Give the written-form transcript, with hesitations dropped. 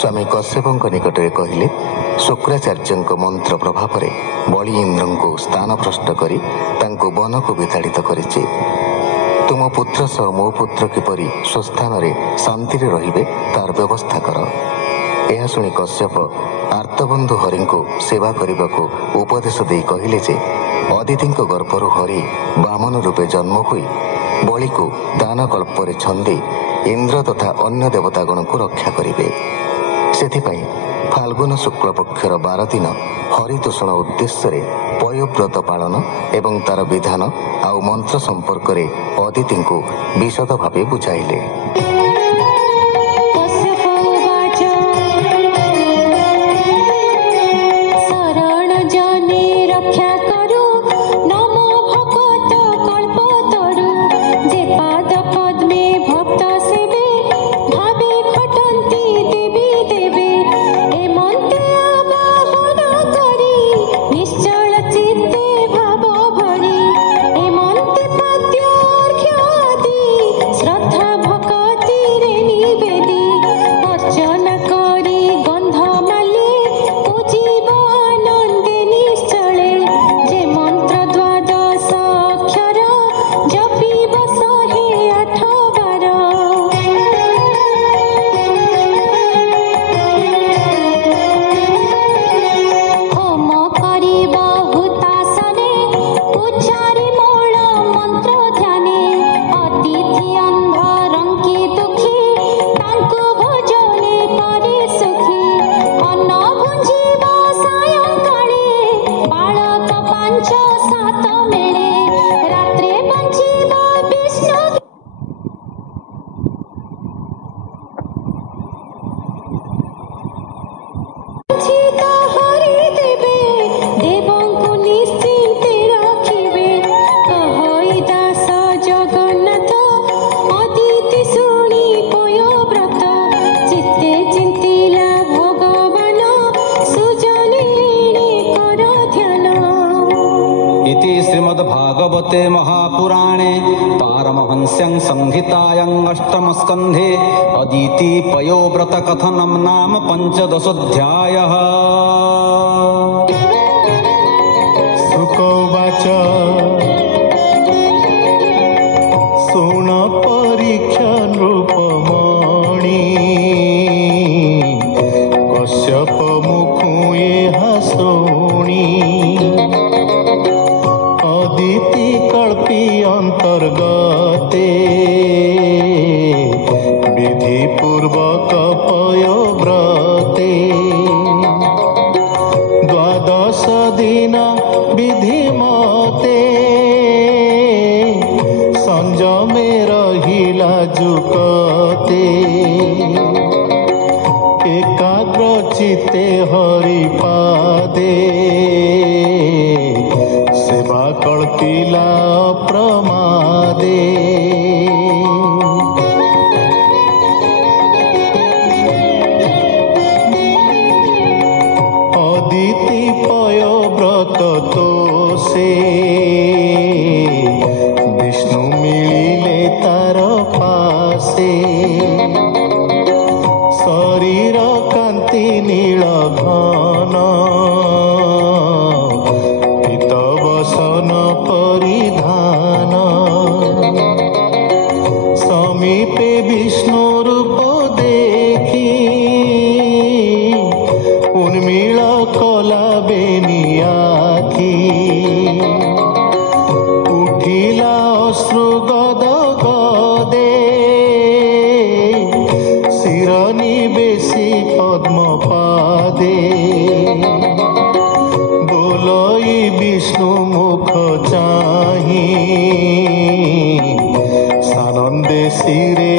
स्वामी कश्यप निकट में कहले शुक्राचार्य मंत्र प्रभाव में बलि इंद्र को स्थान भ्रष्ट कर वन को विताड़ित कर तुम पुत्र सह मो पुत्र किपरि स्वस्थान शांति रे तार व्यवस्था कर। यह शुणी कश्यप आर्तबंधु हरि को सेवा करने को उपदेश दे कहले जे अदिति गर्भर हरि वामन रूपे जन्म हुई बलि को दान कल्प छंदी इंद्र तथा अन्य देवतागण को रक्षा करेंगे। सेथिपाई फाल्गुन शुक्ल पक्षर 12 दिन हरितोषण उद्देश्य पयोव्रत पालन एवं तार विधान आउ मंत्र संपर्क में अदिति को विशद भाव बुझाइले। श्रीमद्भागवते महापुराणे पारमहंस्यां संहितायां अष्टम स्कंधे अदिति पयोव्रत कथनं नाम 15ोऽध्यायः। शुक उवाच शुण परीक्षा नृपमणि कश्यप मुखु एहा शुणी अदिति कल्पी अंतर्गते विधि पूर्वक पयोव्रते 12 दिन विधि मते संजमे रहिला जुकते एकाग्र चित्ते हरिपादे सेवा कल्पिला प्रमादे अदिति पयोव्रत तो से विष्णु मिलिले तार पासे शरीर कांति नील घन परिधान समीपे विष्णु रूप देखी उन्मील कला बेनी आखी उठिला अश्रु गद गदे शिर निवेशी पद्म पादे बोलई विष्णु मुख चाही सानंदे सिरे